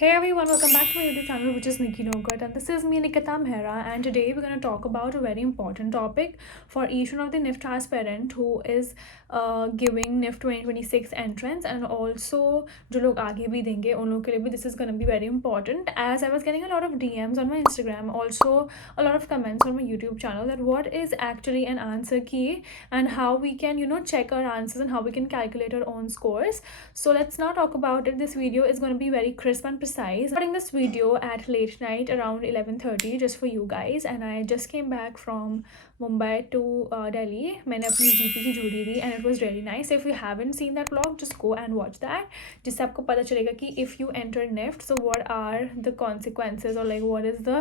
Hey everyone, welcome back to my YouTube channel, which is Nikki Nogat, and this is me, Nikita Mehra. And today we're going to talk about a very important topic for each one of the NIFT aspirant who is giving NIFT 2026 entrance, and also जो लोग आगे भी देंगे उन लोगों के लिए भी this is going to be very important. As I was getting a lot of DMs on my Instagram, also a lot of comments on my YouTube channel that what is actually an answer key and how we can check our answers and how we can calculate our own scores. So let's now talk about it. This video is going to be very crisp and precise. Recording this video at late night around 11:30 just for you guys, and I just came back from Mumbai to Delhi. मैंने अपनी GP की jury दी and it was really nice. If you haven't seen that vlog, just go and watch that, जिससे आपको पता चलेगा कि if you enter NIFT, so what are the consequences or like what is the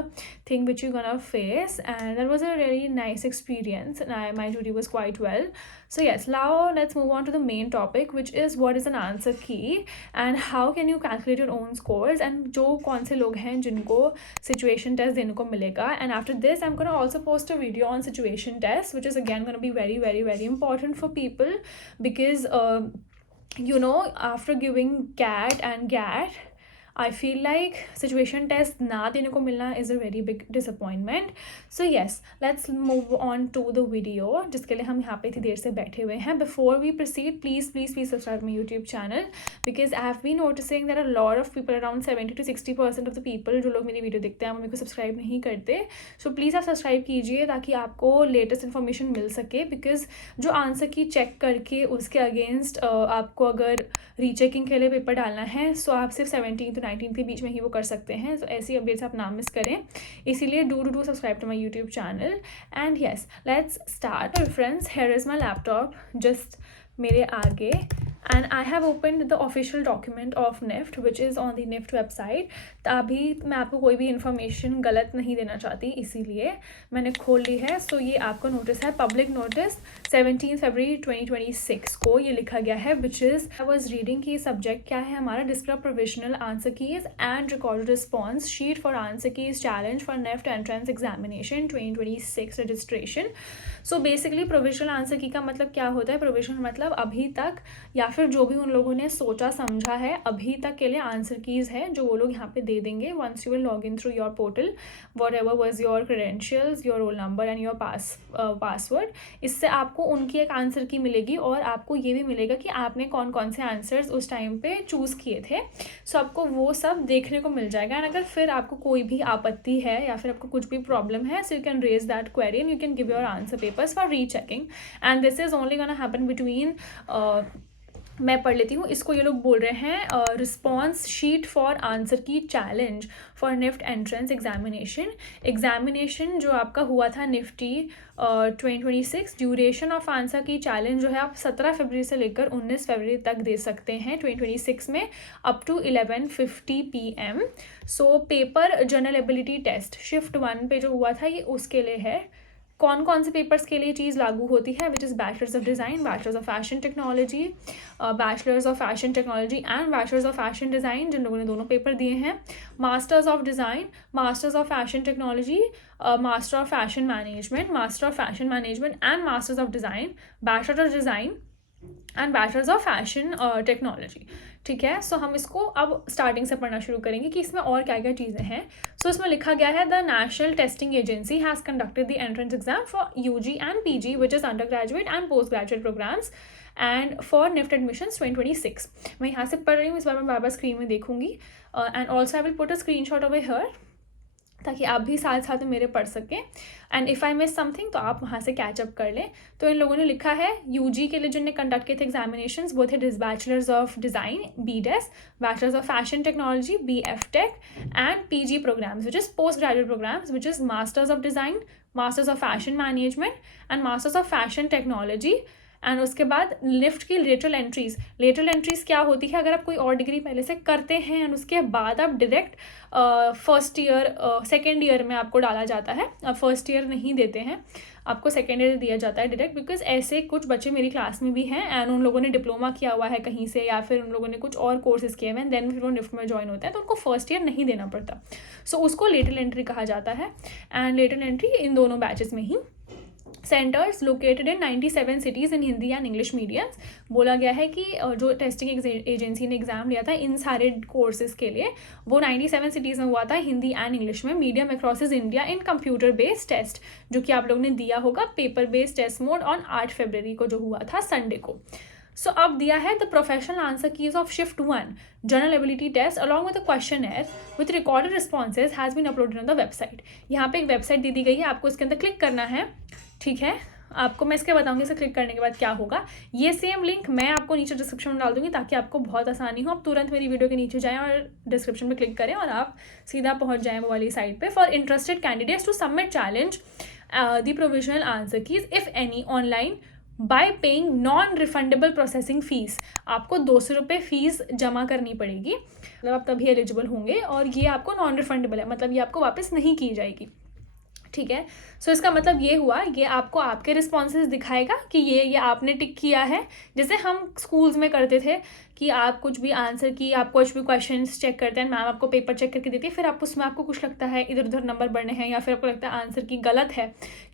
thing which you're gonna face. And that was a really nice experience, and my jury was quite well. So yes, now let's move on to the main topic, which is what is an answer key and how can you calculate your own scores, and जो कौन से लोग हैं जिनको situation test देने को मिलेगा. And after this I'm gonna also post a video on situation test, which is again gonna be very important for people because after giving CAT and GAT, I feel like situation test ना देने को मिलना is a very big disappointment. So yes, let's move on to the video, जिसके लिए हम यहाँ पे इतनी देर से बैठे हुए हैं. Before we proceed, please subscribe my YouTube channel because I have been noticing that a lot of people, around 70 to 60% of the people जो लोग मेरी वीडियो देखते हैं वो मेरे को सब्सक्राइब नहीं करते. So please आप सब्सक्राइब कीजिए ताकि आपको लेटेस्ट इन्फॉर्मेशन मिल सके, बिकॉज जो आंसर की चेक करके उसके अगेंस्ट आपको अगर रीचेकिंग के लिए पेपर डालना है सो आप सिर्फ 17 to 19 के बीच में ही वो कर सकते हैं. तो ऐसी अपडेट्स आप ना मिस करें, इसीलिए do subscribe to my YouTube channel. And yes, let's start. Friends, here is my laptop just मेरे आगे, and I have opened the official document of NIFT, which is on the NIFT website. अभी मैं आपको कोई भी information गलत नहीं देना चाहती, इसीलिए मैंने खोल ली है. सो ये आपका नोटिस है, पब्लिक नोटिस 17 फरवरी 2026 को ये लिखा गया है, which is I was reading कि सब्जेक्ट क्या है हमारा, describe provisional answer keys and recorded response sheet for answer keys challenge for NIFT entrance examination 2026 registration. So basically provisional answer की का मतलब क्या होता है? प्रोविजनल मतलब अभी तक या फिर जो भी उन लोगों ने सोचा समझा है अभी तक के लिए आंसर कीज़ है जो वो लोग यहाँ पे दे देंगे once you will log in through your portal, whatever was your credentials, your roll number and your password. इससे आपको उनकी एक आंसर की मिलेगी और आपको ये भी मिलेगा कि आपने कौन कौन से आंसर्स उस टाइम पे चूज़ किए थे. सो आपको वो सब देखने को मिल जाएगा. एंड अगर फिर आपको कोई भी आपत्ति है या फिर आपको कुछ भी प्रॉब्लम है, so you can raise that query and you can give your answer papers for rechecking. And this is only gonna happen between, मैं पढ़ लेती हूँ इसको. ये लोग बोल रहे हैं रिस्पॉन्स शीट फॉर आंसर की challenge for NIFT entrance examination जो आपका हुआ था निफ्टी 2026. ड्यूरेशन ऑफ आंसर की चैलेंज जो है आप 17 फरवरी से लेकर 19 फरवरी तक दे सकते हैं 2026 में, up to 11:50 PM. So paper general ability test shift 1 पे जो हुआ था ये उसके लिए है. कौन कौन से पेपर्स के लिए चीज़ लागू होती है, which is bachelors of design, bachelors of fashion technology, bachelors of fashion technology and bachelors of fashion design, जिन लोगों ने दोनों पेपर दिए हैं. Masters of design, masters of fashion technology, master of fashion management, master of fashion management and masters of design, bachelor of design and bachelors of fashion technology. ठीक है, सो हम इसको अब स्टार्टिंग से पढ़ना शुरू करेंगे कि इसमें और क्या क्या चीज़ें हैं. सो इसमें लिखा गया है the national testing agency has conducted the entrance exam for UG and PG which is undergraduate and postgraduate programmes and for NIFT admissions 2026. मैं यहाँ से पढ़ रही हूँ, इस बार मैं बार बार स्क्रीन में देखूंगी. And also I will put a screen shot over here ताकि आप भी साथ साथ में मेरे पढ़ सकें. And if I miss something तो आप वहाँ से कैचअप कर लें. तो इन लोगों ने लिखा है UG के लिए जिनने कंडक्ट किए थे एग्जामिनेशंस वो थे bachelors of design BDES, bachelors of fashion technology BF Tech and PG programmes which is post graduate programmes which is masters of design, masters of fashion management and masters of fashion technology. And उसके बाद NIFT की lateral entries क्या होती है? अगर आप कोई और डिग्री पहले से करते हैं एंड उसके बाद आप direct first year second year में आपको डाला जाता है. फर्स्ट ईयर नहीं देते हैं आपको, सेकेंड ईयर दिया जाता है डायरेक्ट, बिकॉज ऐसे कुछ बच्चे मेरी क्लास में भी हैं एंड उन लोगों ने डिप्लोमा किया हुआ है कहीं से या फिर उन लोगों ने कुछ और कोर्सेज किए हुए हैं, देन फिर वो NIFT में ज्वाइन होते हैं तो उनको फर्स्ट ईयर नहीं देना पड़ता. सो उसको लेटरल एंट्री कहा जाता है. एंड लेटरल एंट्री इन दोनों बैचेस में ही centres located in 97 cities in Hindi and English mediums. बोला गया है कि जो टेस्टिंग एजेंसी ने एग्जाम लिया था इन सारे कोर्सेज के लिए, वो 97 सिटीज़ में हुआ था, हिंदी एंड इंग्लिश में, medium across India, in computer based test, जो कि आप लोग ने दिया होगा paper based test mode on 8 फरवरी को, जो हुआ था संडे को। सो अब दिया है the professional answer keys of shift 1 general ability test along with questioner with recorded responses has been uploaded on the website. यहाँ पे एक वेबसाइट दी गई है, आपको इसके अंदर क्लिक करना है, ठीक है। आपको मैं इसके बताऊंगी इसे क्लिक करने के बाद क्या होगा। ये सेम लिंक मैं आपको नीचे डिस्क्रिप्शन में डाल दूंगी ताकि आपको बहुत आसानी हो। आप तुरंत मेरी वीडियो के नीचे जाएं और डिस्क्रिप्शन में क्लिक करें और आप सीधा पहुंच जाएं वो वाली साइट पे। For interested candidates to submit challenge the provisional answer keys if any online by paying non refundable processing fees. आपको 200 रुपये फ़ीस जमा करनी पड़ेगी, मतलब आप तभी एलिजिबल होंगे, और ये आपको नॉन रिफंडेबल है, मतलब ये आपको वापस नहीं की जाएगी, ठीक है। सो इसका मतलब ये हुआ, ये आपको आपके रिस्पॉन्सेज दिखाएगा कि ये आपने टिक किया है। जैसे हम स्कूल्स में करते थे कि आप कुछ भी आंसर की, आप कुछ भी क्वेश्चंस चेक करते हैं, मैम आपको पेपर चेक करके देती है, फिर आप उसमें आपको कुछ लगता है इधर उधर नंबर बढ़ने हैं, या फिर आपको लगता है आंसर की गलत है,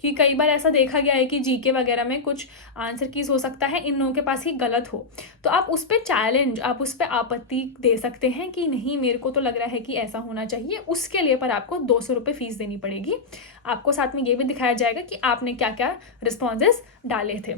क्योंकि कई बार ऐसा देखा गया है कि जीके वगैरह में कुछ आंसर कीज हो सकता है इन लोगों के पास ही गलत हो, तो आप उस पर चैलेंज, आप उस पर आपत्ति दे सकते हैं कि नहीं मेरे को तो लग रहा है कि ऐसा होना चाहिए। उसके लिए पर आपको 200 रुपये फ़ीस देनी पड़ेगी। आपको साथ में ये भी दिखाया जाएगा कि आपने क्या क्या रिस्पॉन्सेज डाले थे।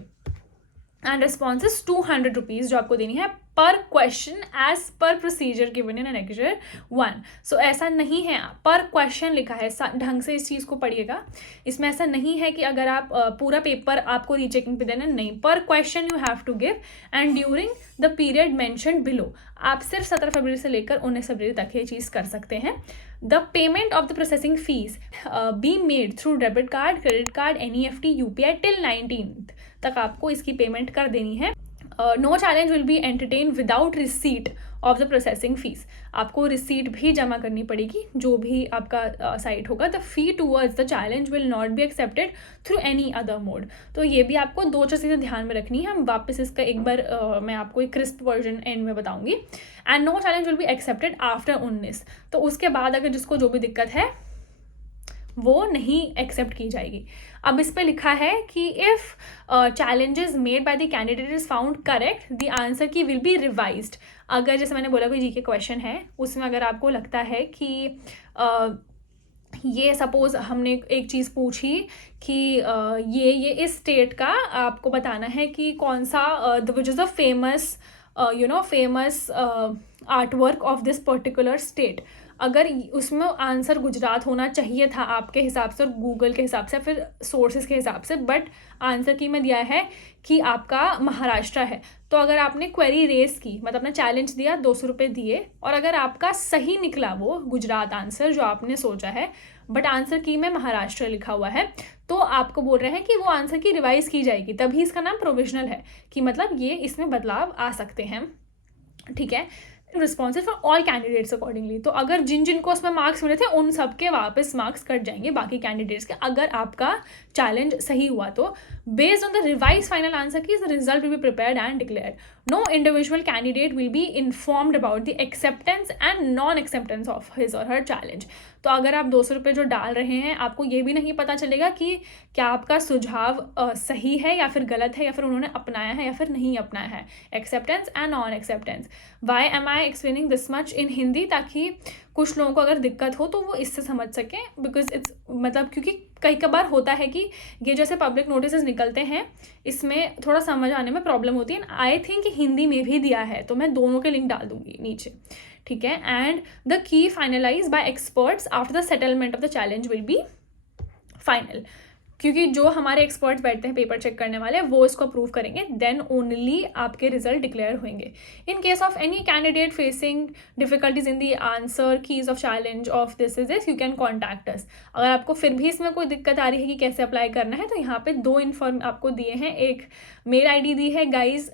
एंड रिस्पॉन्सेज 200 रुपीज़ जो आपको देनी है per question as per procedure given in annexure 1। So ऐसा नहीं है, पर क्वेश्चन लिखा है, ढंग से इस चीज़ को पढ़िएगा। इसमें ऐसा नहीं है कि अगर आप पूरा पेपर आपको रीचेकिंग पे देना, नहीं, per question you have to give and during the period mentioned below. आप सिर्फ 17 फरवरी से लेकर 19 फरवरी तक ये चीज़ कर सकते हैं। The payment of the processing fee be made through debit card, credit card, NEFT, UPI till 19th तक आपको इसकी पेमेंट कर देनी है। No challenge will be entertain without receipt of the processing fee. आपको रिसीट भी जमा करनी पड़ेगी जो भी आपका साइट होगा। The fee towards the challenge will not be accepted through any other mode. तो ये भी आपको 2 चीज़ें ध्यान में रखनी है। हम वापस इसका एक बार मैं आपको एक क्रिस्प वर्जन एंड में बताऊंगी। And no challenge will be accepted after 19। तो उसके बाद अगर जिसको जो भी दिक्कत है वो नहीं एक्सेप्ट की जाएगी। अब इस पे लिखा है कि if challenges made by the candidate is found correct the answer की विल बी रिवाइज्ड। अगर जैसे मैंने बोला कोई जीके क्वेश्चन है, उसमें अगर आपको लगता है कि ये सपोज हमने एक चीज़ पूछी कि ये इस स्टेट का आपको बताना है कि कौन सा which is the famous famous art work of this particular state. अगर उसमें आंसर गुजरात होना चाहिए था आपके हिसाब से और गूगल के हिसाब से, फिर सोर्सेज के हिसाब से, बट आंसर की में दिया है कि आपका महाराष्ट्र है। तो अगर आपने क्वेरी रेस की, मतलब अपना चैलेंज दिया, 200 रुपये दिए, और अगर आपका सही निकला वो गुजरात आंसर जो आपने सोचा है, बट आंसर की में महाराष्ट्र लिखा हुआ है, तो आपको बोल रहे हैं कि वो आंसर की रिवाइज की जाएगी। तभी इसका नाम प्रोविजनल है, कि मतलब ये इसमें बदलाव आ सकते हैं, ठीक है। Responses for all candidates accordingly. तो अगर जिन को उसमें मार्क्स मिले थे उन सब के वापस मार्क्स कट जाएंगे बाकी कैंडिडेट्स के, अगर आपका चैलेंज सही हुआ तो। Based on the revise final answer key the result will be prepared and declared. No individual candidate will be informed about the acceptance and non acceptance of his or her challenge. तो अगर आप 200 रुपये जो डाल रहे हैं, आपको ये भी नहीं पता चलेगा कि क्या आपका सुझाव सही है या फिर गलत है, या फिर उन्होंने अपनाया है या फिर नहीं अपनाया है, acceptance and non acceptance. Why am I explaining this much in Hindi, ताकि कुछ लोगों को अगर दिक्कत हो तो वो इससे समझ सकें, बिकॉज इट्स मतलब क्योंकि कई बार होता है कि ये जैसे पब्लिक नोटिस निकलते हैं, इसमें थोड़ा समझ आने में प्रॉब्लम होती है। आई थिंक हिंदी में भी दिया है, तो मैं दोनों के लिंक डाल दूंगी नीचे, ठीक है। And the key finalise by experts after the settlement of the challenge will be final. क्योंकि जो हमारे एक्सपर्ट्स बैठते हैं पेपर चेक करने वाले, वो इसको अप्रूव करेंगे, देन ओनली आपके रिजल्ट डिक्लेयर होंगे। In case of any candidate facing difficulties in the answer keys of challenge of this is this, you can contact us. अगर आपको फिर भी इसमें कोई दिक्कत आ रही है कि कैसे अप्लाई करना है, तो यहाँ पे 2 इन्फॉर्म आपको दिए हैं। एक मेल ID दी है, guys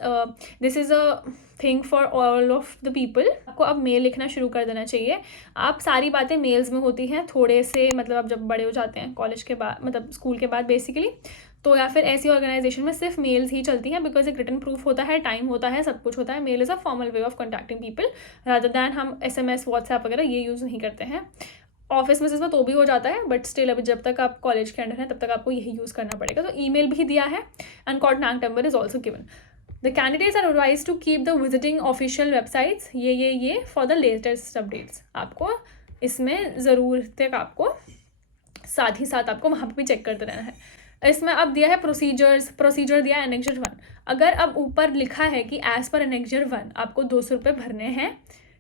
this is a thing for all of the people. आपको अब मेल लिखना शुरू कर देना चाहिए। आप सारी बातें मेल्स में होती हैं थोड़े से, मतलब आप जब बड़े हो जाते हैं कॉलेज के बाद, मतलब स्कूल के बाद बेसिकली, तो या फिर ऐसी ऑर्गेनाइजेशन में सिर्फ मेल्स ही चलती हैं, बिकॉज एक रिटन प्रूफ होता है, टाइम होता है, सब कुछ होता है। Mail is a formal way of contacting people rather than हम SMS, WhatsApp वगैरह ये यूज़ नहीं करते हैं। ऑफिस में इसमें तो भी हो जाता है, बट स्टिल अभी जब तक आप कॉलेज के अंडर हैं तब तक आपको यही यूज़ करना पड़ेगा। तो ईमेल भी दिया है and contact number is also given. The candidates are advise to keep the visiting official websites ये फॉर द लेटेस्ट अपडेट्स। आपको इसमें ज़रूरत है, आपको साथ ही साथ आपको वहाँ पर भी चेक करते रहना है। इसमें अब दिया है प्रोसीजर दिया है एनेक्जर 1। अगर अब ऊपर लिखा है कि एज़ पर एनेक्जर 1 आपको 200 रुपये भरने हैं,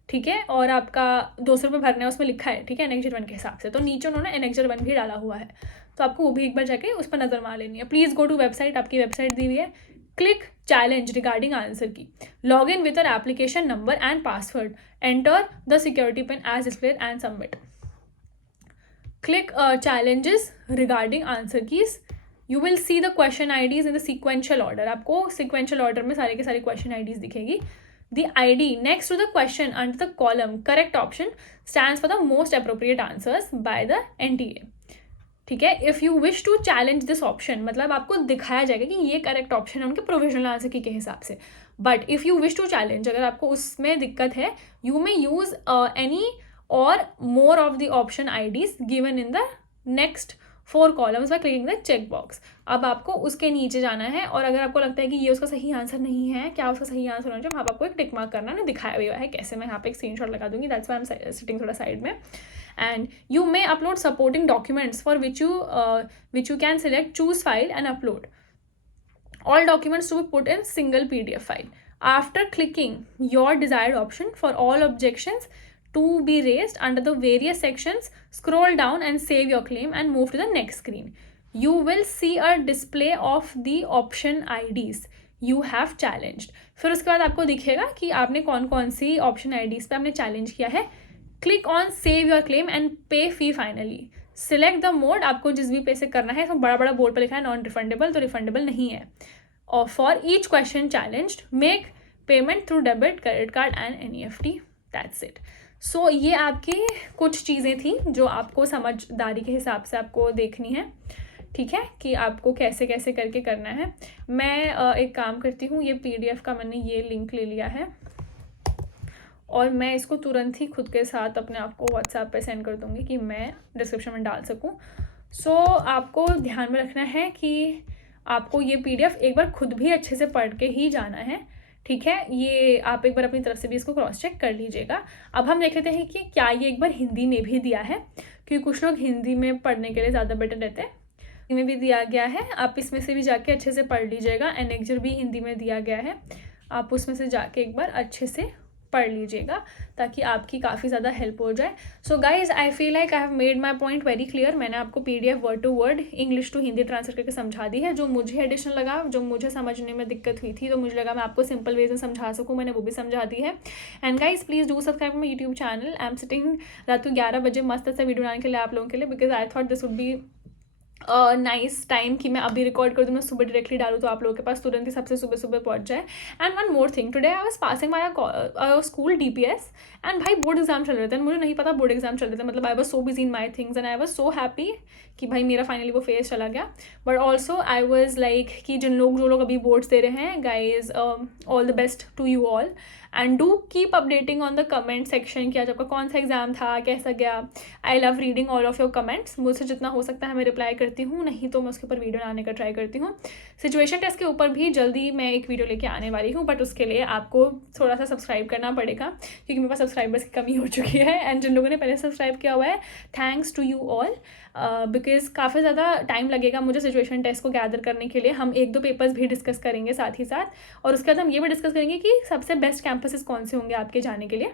ठीक है, और आपका 200 रुपये भरने हैं उसमें लिखा है, ठीक है, एनेक्जर 1 के हिसाब से, तो नीचे उन्होंने एनेक्जर 1 भी डाला हुआ है, तो आपको वो भी एक बार जाके उस पर नज़र मार लेनी है। प्लीज़ गो टू वेबसाइट, आपकी वेबसाइट दी हुई है, click challenge regarding answer key, log in with your application number and password, enter the security pin as displayed and submit. Click challenges regarding answer keys. You will see the question IDs in the sequential order. आपको sequential order में सारे के सारे question IDs दिखेगी. The ID next to the question under the column correct option stands for the most appropriate answers by the NTA. ठीक है, if you wish to challenge this option, मतलब आपको दिखाया जाएगा कि ये करेक्ट ऑप्शन है उनके प्रोविजनल आंसर की के हिसाब से। But if you wish to challenge, अगर आपको उसमें दिक्कत है, you may use any or more of the option IDs given in the next 4 columns by clicking the check box. अब आपको उसके नीचे जाना है और अगर आपको लगता है कि ये उसका सही आंसर नहीं है, क्या उसका सही आंसर होना चाहिए, वहाँ पर आपको एक टिक मार्क करना है, दिखाया हुआ है कैसे। मैं यहाँ पे एक स्क्रीनशॉट लगा दूंगी, that's why I am sitting थोड़ा साइड में। And you may upload supporting documents for which you can select choose file and upload all documents to be put in single PDF file. After clicking your desired option for all objections to be raised under the various sections, scroll down and save your claim and move to the next screen. You will see a display of the option IDs you have challenged. फिर उसके बाद आपको दिखेगा कि आपने कौन कौन C option IDs पे आपने चैलेंज किया है। Click on save your claim and पे फी फाइनली। सिलेक्ट द मोड, आपको जिस भी पे से करना है, इसमें बड़ा बड़ा बोर्ड पर लिखा है नॉन रिफंडेबल, तो रिफंडेबल नहीं है। और for each question challenged make payment through debit, credit card and NEFT, that's it. So ये आपकी कुछ चीज़ें थी जो आपको समझदारी के हिसाब से आपको देखनी है, ठीक है, कि आपको कैसे कैसे करके करना है। मैं एक काम करती हूँ, ये PDF का मैंने ये लिंक ले लिया है और मैं इसको तुरंत ही खुद के साथ अपने आप को WhatsApp पे सेंड कर दूँगी कि मैं डिस्क्रिप्शन में डाल सकूँ। सो आपको ध्यान में रखना है कि आपको ये PDF एक बार खुद भी अच्छे से पढ़ के ही जाना है, ठीक है। ये आप एक बार अपनी तरफ से भी इसको क्रॉस चेक कर लीजिएगा। अब हम देख लेते हैं कि क्या ये एक बार हिंदी में भी दिया है, क्योंकि कुछ लोग हिंदी में पढ़ने के लिए ज़्यादा बेटर रहते हैं। हिंदी में भी दिया गया है, आप इसमें से भी जाके अच्छे से पढ़ लीजिएगा। एनेक्जर भी हिंदी में दिया गया है, आप उसमें से जाके एक बार अच्छे से पढ़ लीजिएगा ताकि आपकी काफ़ी ज़्यादा हेल्प हो जाए। So guys, I feel like I have made my point very clear. मैंने आपको PDF word to word English to Hindi translate करके समझा दी है। जो मुझे एडिशनल लगा, जो मुझे समझने में दिक्कत हुई थी, तो मुझे लगा मैं आपको सिंपल वेज में समझा सकूँ, मैंने वो भी समझा दी है। And guys please do subscribe my YouTube channel. I am sitting रात को 11 बजे मस्त से वीडियो बनाने के लिए आप लोगों के लिए, because I thought this would be nice time कि मैं अभी रिकॉर्ड कर दूँ, मैं सुबह डायरेक्टली डालूँ तो आप लोगों के पास तुरंत ही सबसे सुबह सुबह पहुँच जाए। And one more thing, today I was passing my school DPS and भाई बोर्ड एग्जाम चल रहे थे, मुझे नहीं पता बोर्ड एग्जाम चल रहे थे, मतलब I was so busy in my things and I was so happy कि भाई मेरा फाइनली वो फेज चला गया। But also I was like कि जो लोग अभी बोर्ड्स दे रहे हैं, guys all the best to you all and do keep updating on the comment section कि आज आपका कौन सा एग्जाम था, कैसा गया। I love reading all of your comments. मुझसे जितना हो सकता है मैं रिप्लाई करती हूँ, नहीं तो मैं उसके ऊपर वीडियो बनाने का ट्राई करती हूँ। सिचुएशन टेस्ट के ऊपर भी जल्दी मैं एक वीडियो लेके आने वाली हूँ, बट उसके लिए आपको थोड़ा सा सब्सक्राइब करना पड़ेगा क्योंकि मेरे पास सब्सक्राइबर्स की कमी हो चुकी है। एंड जिन लोगों ने पहले सब्सक्राइब किया हुआ है, thanks to you all, because काफ़ी ज़्यादा टाइम लगेगा मुझे सिचुएशन टेस्ट को गैदर करने के लिए। हम 1-2 पेपर्स भी डिस्कस करेंगे साथ ही साथ, और उसके बाद हम ये भी डिस्कस करेंगे कि सबसे बेस्ट कैंपसेस कौन से होंगे आपके जाने के लिए।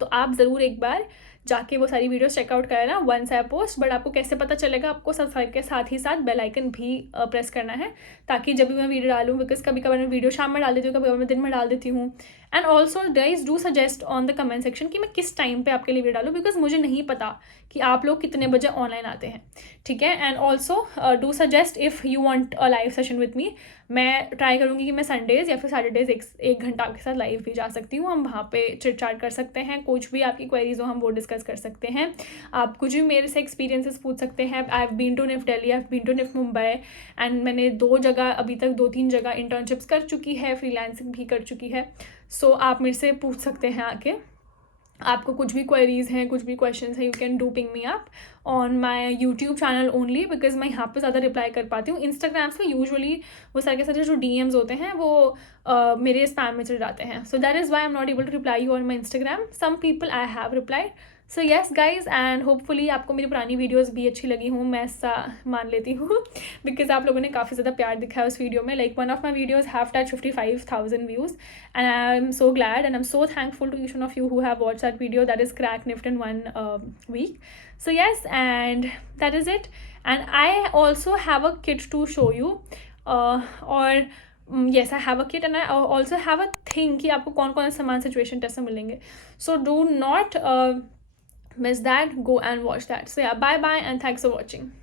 तो आप ज़रूर एक बार जाके वो सारी वीडियोस चेकआउट करना वंस आई पोस्ट। बट आपको कैसे पता चलेगा, आपको सब्सक्राइब के साथ ही साथ बेल आइकन भी प्रेस करना है ताकि जब भी मैं वीडियो डालूँ, बिकॉज कभी कभार मैं वीडियो शाम में डाल देती हूँ, कभी कभार मैं दिन में डाल देती हूँ। And also guys do suggest on the comment section कि मैं किस टाइम पे आपके लिए वीडियो डालूँ, बिकॉज मुझे नहीं पता कि आप लोग कितने बजे ऑनलाइन आते हैं, ठीक है। And also do suggest if you want a live session with me. मैं ट्राई करूँगी कि मैं संडेज़ या फिर सैटरडेज़ एक घंटा आपके साथ लाइव भी जा सकती हूँ। हम वहाँ पे चिट चैट कर सकते हैं, कुछ भी आपकी क्वेरीज हो हम वो डिस्कस कर सकते हैं। आप कुछ भी मेरे से एक्सपीरियंसेस पूछ सकते हैं। I have been to NIFT Delhi, I have been to NIFT Mumbai and मैंने 2 जगह अभी तक 2-3 जगह इंटर्नशिप्स कर चुकी है, फ्रीलांसिंग भी कर चुकी है। सो आप मेरे से पूछ सकते हैं आके। आपको कुछ भी क्वेरीज हैं, कुछ भी क्वेश्चंस हैं, you can do ping me up on my YouTube channel only, because मैं यहाँ पे ज़्यादा रिप्लाई कर पाती हूँ. इंस्टाग्राम पे यूजुअली वो सारे के सारे जो DMs होते हैं वो मेरे स्पैम में चले जाते हैं. So that is why I am not able to reply you on my Instagram. Some people I have replied. So yes guys, and hopefully आपको मेरी पुरानी वीडियोज़ भी अच्छी लगी हूँ, मैं ऐसा मान लेती हूँ बिकॉज आप लोगों ने काफ़ी ज़्यादा प्यार दिखाया उस वीडियो में. Like one of my videos have touch 55,000 views, and I'm so glad and I'm so thankful to each one of you who have watched that video that is cracked Nift in 1 week. So yes, and that is it. And I also have a kit to show you, or yes, I have a kit, and I also have a thing कि आपको कौन कौन से सामान situation test में मिलेंगे. So do not miss that. Go and watch that. So yeah, bye bye and thanks for watching.